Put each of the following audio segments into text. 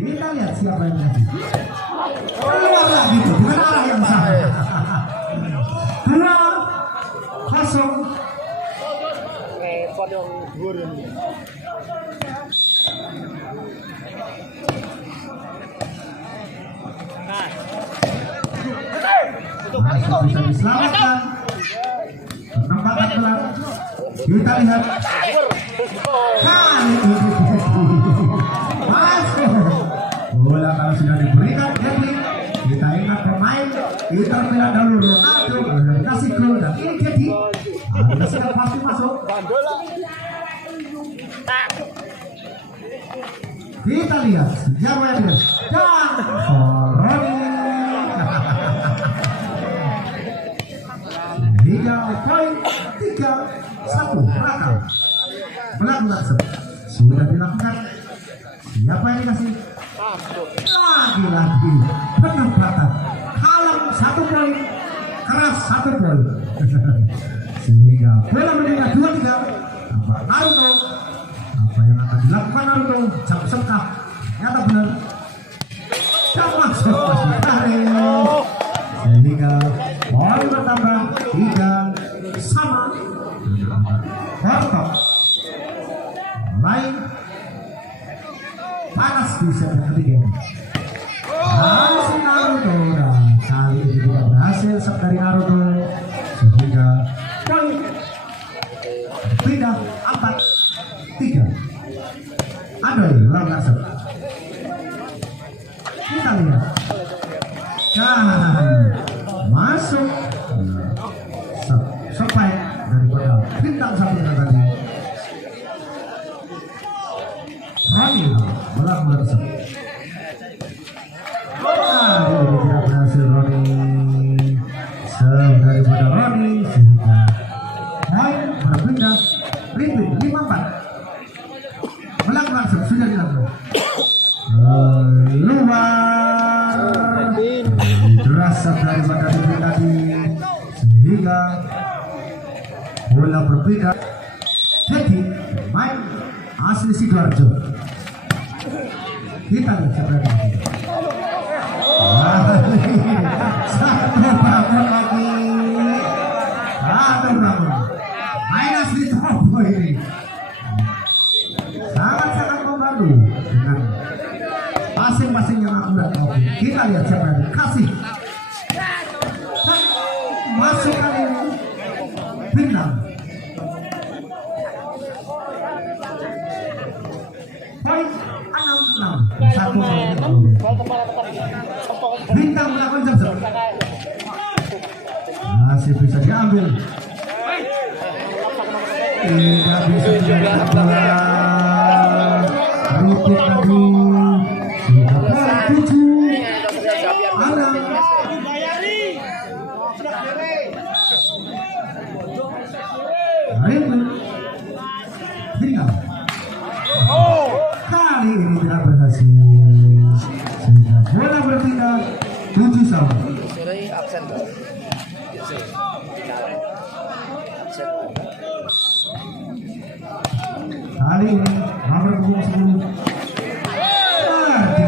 Kita lihat siapa yang kasih. Keluar lagi tuh, bukan arah yang salah. 2-0. Repot dong gurun. Bisa diselamatkan. Penempatan bola. Kita lihat. Masuk. Bola kalau sudah diberikan Kevin, kita ingat pemain kita bilang dahulu Ronaldo kasih gol dan ini jadi sudah pasti masuk. Kita lihat Jarwin dan Roni hingga poin 3-1 Raka belakang sudah dilakukan. Siapa yang dikasih? Lagi-lagi penempatan kalem 1 poin, keras 1 poin. Sehingga bola meninggal 2-3. Apa Naruto? Apa yang akan dilakukan Naruto? Jam sekap. Nyata benar. Dan masuk masih tarik. Sehingga poin bertambah 3 sama. Porto mulai panas di set yang ketiga. Masih Naruto dan kali ini tidak berhasil set dari Naruto sehingga poin pindah 4-3. Adoy lawan set. Kita lihat dan masuk sampai daripada bintang satu tadi. Roni belang bersama. Ini tidak berhasil Roni. Daripada Roni sehingga poin berpindah repeat 5-4. Belang langsung sudah dilakukan. Luar terasa daripada repeat tadi sehingga bola berpindah. Jadi main asli Sidoarjo. Kita lihat siapa yang satu bangun lagi. Satu bangun. Main asli Topo ini sangat-sangat membantu dengan masing-masing yang akurat. Kita lihat siapa yang dikasih. Masuk kali ini bintang. Poin 6-6. Satu bintang melakukan jam. Masih bisa diambil. Tidak bisa diambil. Rupit tadi. Sudah poin 7. Anak. Tinggal. Kali ini tidak berhasil. Sehingga bola berpindah 7-sama. Kali ini nomor 10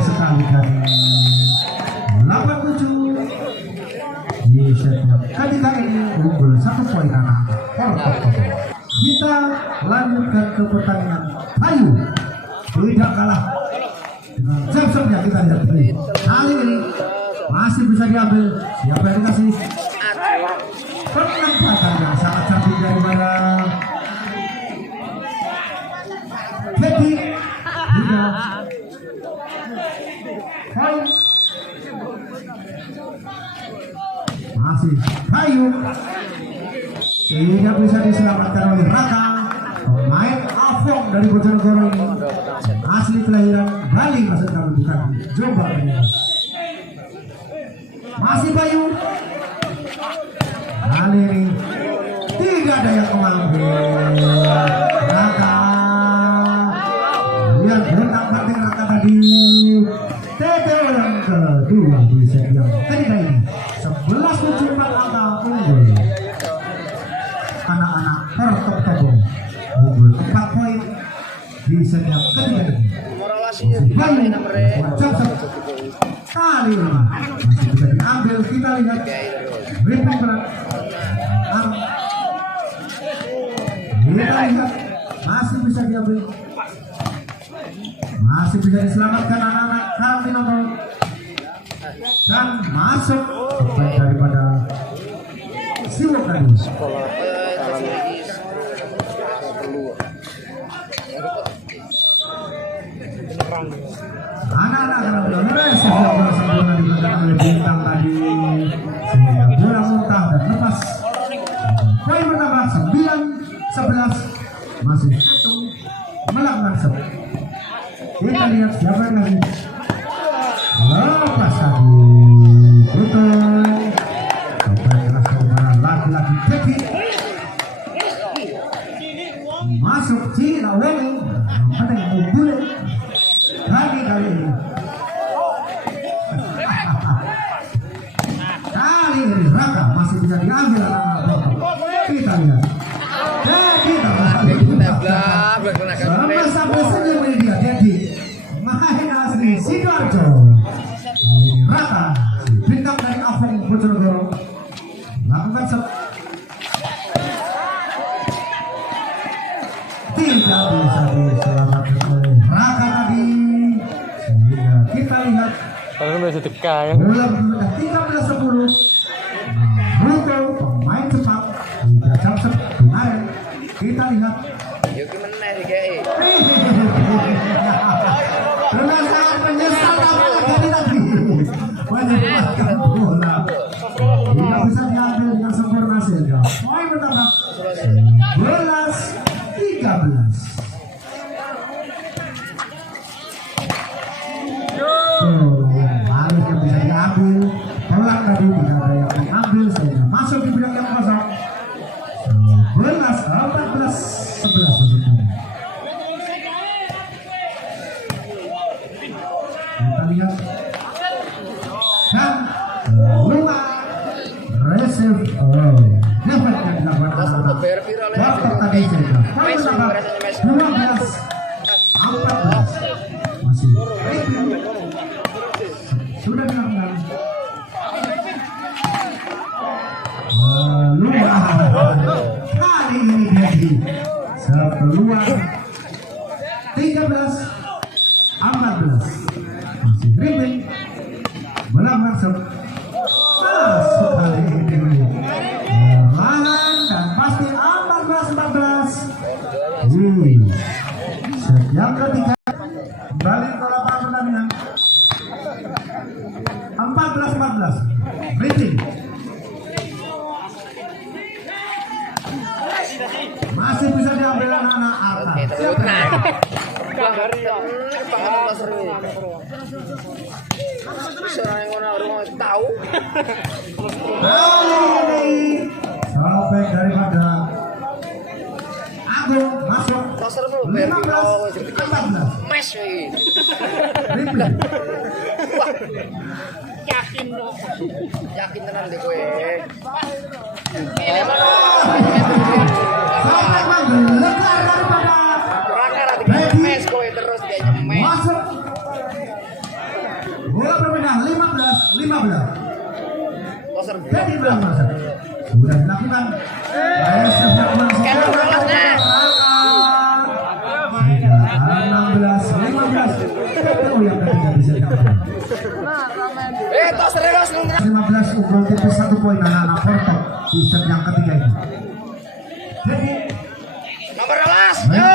sekali kali 87 di set yang ketiga ini unggul 1 poin anak. Kita lanjutkan ke pertandingan Ayu tidak kalah dengan jam-jamnya. Kita lihat kali ini masih bisa diambil. Siapa yang dikasih penempatan yang sangat cantik daripada Betty juga poin masih Ayu tidak bisa diselamatkan oleh Raka. Pemain Avong dari Bojonegoro ini asli kelahiran Bali, maksud kami bukan Jombang. Masih Bayu. Kali ini tidak ada yang mengambil. Raka lihat berenang batin Raka tadi. TT yang kedua di set yang ketiga ini 11-7 angka unggul anak-anak Porto Tobo unggul 4 poin di set yang ketiga ini. Bayu Johnson kali ini masih bisa diambil. Kita lihat Ripping berat. Kita lihat masih bisa diambil, masih bisa diselamatkan anak-anak kami nomor dan masuk baik daripada Siwok tadi. Anak-anak akan benar-benar bola sempurna diberikan oleh Bintang tadi sehingga bola muntah dan lepas. Poin bertambah 9-11, masih hitung melakukan set. Kita lihat siapa yang ngasih lepas tadi betul sampai kelas kebenaran laki-laki Jeki masuk Cina Wemi pada yang boleh kali ini kali ini Raka masih bisa diambil anak-anak. Kita lihat sampai senyum ini dia jadi main asli Sidoarjo. Raka Bintang dari Afong Bojonegoro lakukan set, tidak bisa diselamatkan oleh Raka tadi sehingga kita lihat bola sudah 13-10. Ruko pemain cepat tidak jam kemarin. Kita lihat dengan sangat menyesal apalagi tadi menyelamatkan bola tidak bisa diambil dengan sempurna sehingga poin bertambah 11-13. Harus yang bisa diambil pelan tadi tidak ada yang mengambil sehingga masuk di bidang yang kosong. 11-14-11 kita lihat dan luar receive dapat yang dilakukan waktu tadi saja 12-14 masih sudah dilakukan luar kali ini jadi sekeluar 13-14 masih Ripping melakukan set masuk kali ini lahan dan pasti 14-14. Set yang ketiga kembali ke lapangan pertandingan 14-14 Ripping masih bisa diambil anak-anak Arta. Tahu sampai daripada Agung masuk 15-14 mes Ripping yakin tenan deh kowe sampai menggelegar daripada mes kowe terus kayaknya mes masuk bola berpindah 15-15 jadi berapa sudah dilakukan sejak bulan September 16-15 yang ketiga bisa dilakukan 15 unggul tipis 1 poin anak-anak Porto di set yang ketiga ini. Jadi nomor 12 yo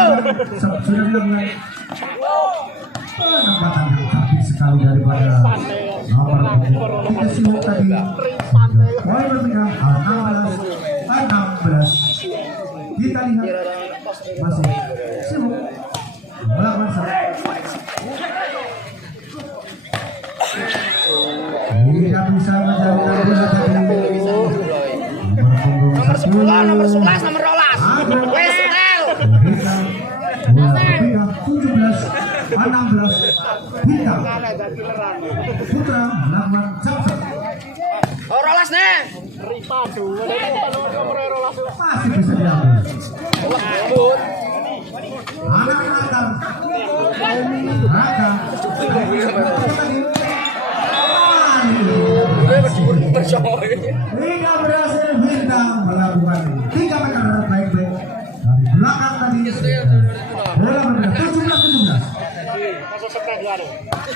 sudah dilakukan penempatan yang cantik sekali daripada nomor 3 Siwok tadi. Poin berpindah 16-16. Kita lihat masih Siwok melakukan set. Tidak bisa menjauhkan bola tadi. nomor 10 nomor 11 nomor 12 wes bola berpindah 17-16 Bintang Putra melakukan jump oh rolas nih masih bisa diambil anak-anak Raka Tiga berhasil Bintang melakukan 3 meter baik-baik dari belakang tadi. Bola berbeda 17-17.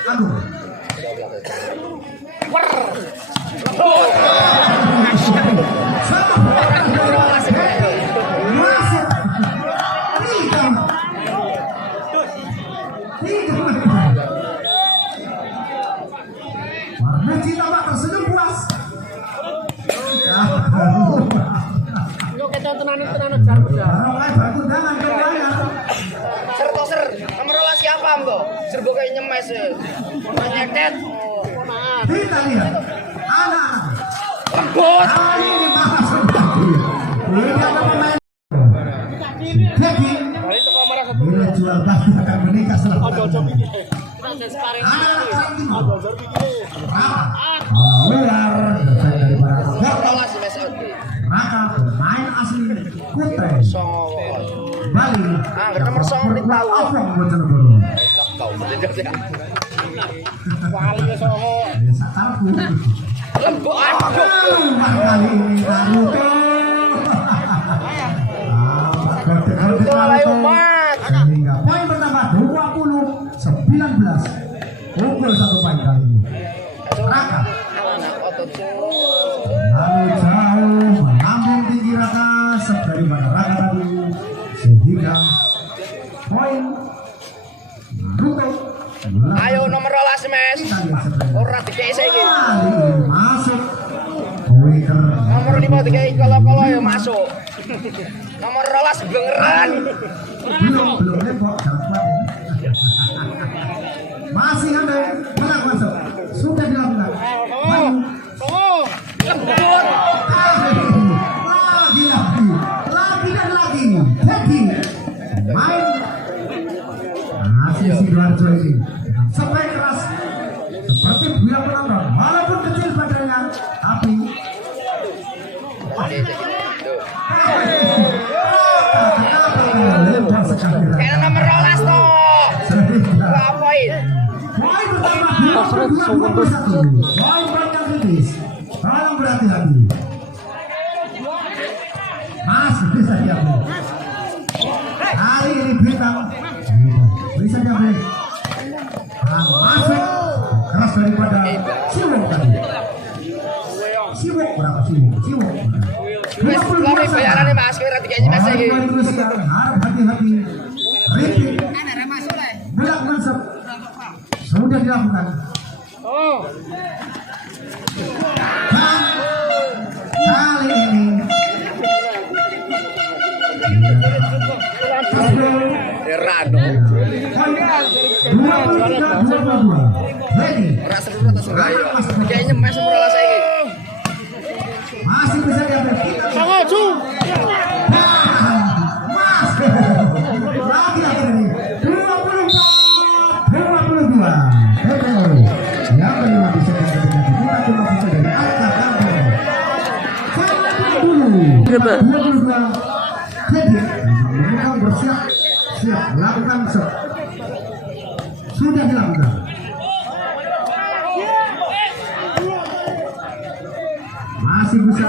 Aduh. Warna cinta Pak tersenyum puas. Ser, nomor 12 siapa Mbok? Serbo kayak nyemes ya. Nyeket. Kita lihat anak Lembut. kali ini masuk lagi. Ini apa pemain? Jadi bila jual beli akan menikah selama Wilar dari para Rolas mes Odi. maka pemain asli Kutai Bali Nomor 9 tahu. Afrong Bojonegoro. Kau menjadi ya. Desa Tarpu. Lembut. Kali ini Naruto. Naruto ayo mat. Sehingga poin bertambah 20-19. Unggul 1 poin kali ini. Raka. Lalu jauh melambung tinggi Raka dari pada Raka tadi sehingga poin Naruto. Ayo nomor 12 mes. Ora dikei saiki. Masuk. Wicker. Nomor 5 dikei kalau ya masuk. Nomor 12 bengeran. Belum lempok jangan kuat ya. Masih ada menang masuk. Sudah dilakukan. Lembut. Lagi dan lagi. Jadi main masih Sidoarjo ini sampai keras seperti bilang penonton walaupun kecil badannya tapi Kayak nomor 12 toh. Ngapain? poin pertama 21. Poin banyak kritis. Tolong berhati-hati. Masih bisa diambil. Kali ini Bintang bisa diambil. Masuk keras daripada Siwok tadi. Siwok berapa Siwok? Wes lari bayarannya Mas, kira dikei mes iki. Harap hati-hati. Repeat. Bulat masuk. Sudah dilakukan. Dan kali ini Rano. 23-22. Ready. Ora seru atau enggak ya? Kayaknya mes nomor 12 saiki. Masih bisa diambil. Maju. Mas. Lagi ini 24-22. Yang kelima bisa kita cuma bisa dari angka kampung. Sangat dulu. 22. Jadi mereka bersiap lakukan shot. Sudah dilakukan. Masih bisa